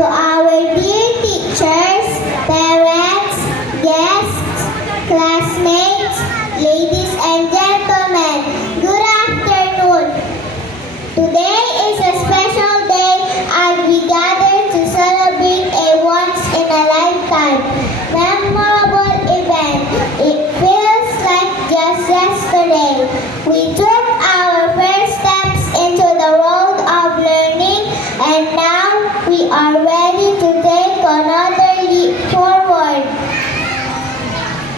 To our dear teachers, parents, guests, classmates, ladies and gentlemen, good afternoon. Today is a special day as we gather to celebrate a once-in-a-lifetime memorable event. It feels like just yesterday. We took our first steps into the world of learning, and now we are ready to take another leap forward.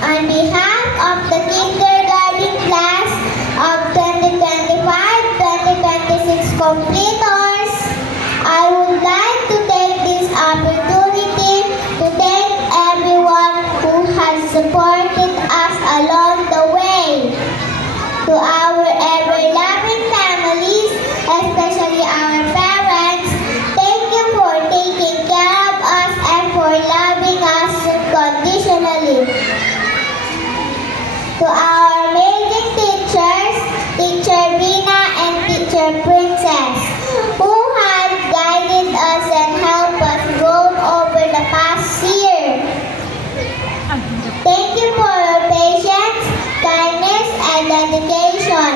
On behalf of the kindergarten class of 2025-2026 completers, I would like to take this opportunity to thank everyone who has supported us along the way. To our ever-loving families, especially our parents, thank you for taking care of us and for loving us unconditionally. To our amazing teachers, Teacher Rina and Teacher Princess, who have guided us and helped us grow over the past year. Thank you for your patience, kindness, and dedication.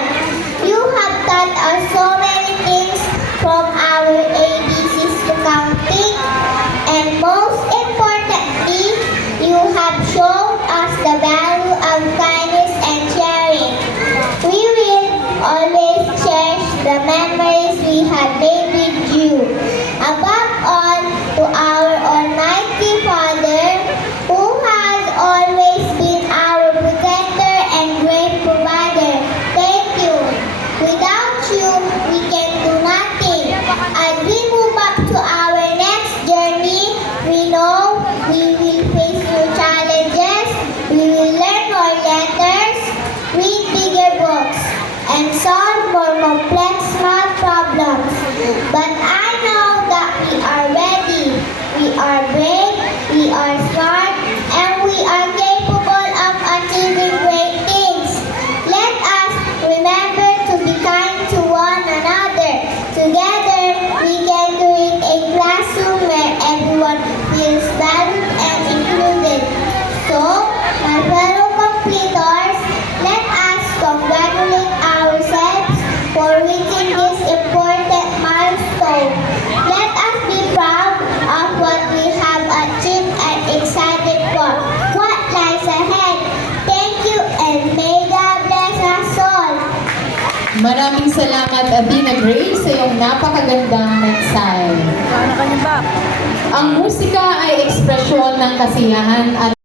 You have taught us so many things, from our ABCs to counting, and most importantly, you have shown us the value of kindness and sharing. We will always cherish the memories we have made with you. Above all, to our Almighty Father, who has always been our protector and great provider, thank you. Without you, we can do nothing. As we move up to our next journey, we know we will face new challenges, we will learn more letters, read bigger books, and solve more complex math problems. But I know that we are ready, we are brave, we are smart, and we are capable of achieving great things. Let us remember to be kind to one another. Together, we can create a classroom where everyone feels valued and included. So, my fellow completers, let us congratulate ourselves for reaching this important milestone. Let us be proud of what we have achieved and excited for what lies ahead. Thank you, and may God bless us all. Maraming salamat, Athena Grace, sa iyong napakagandang mensahe. Ang musika ay ekspresyon ng kasiyahan at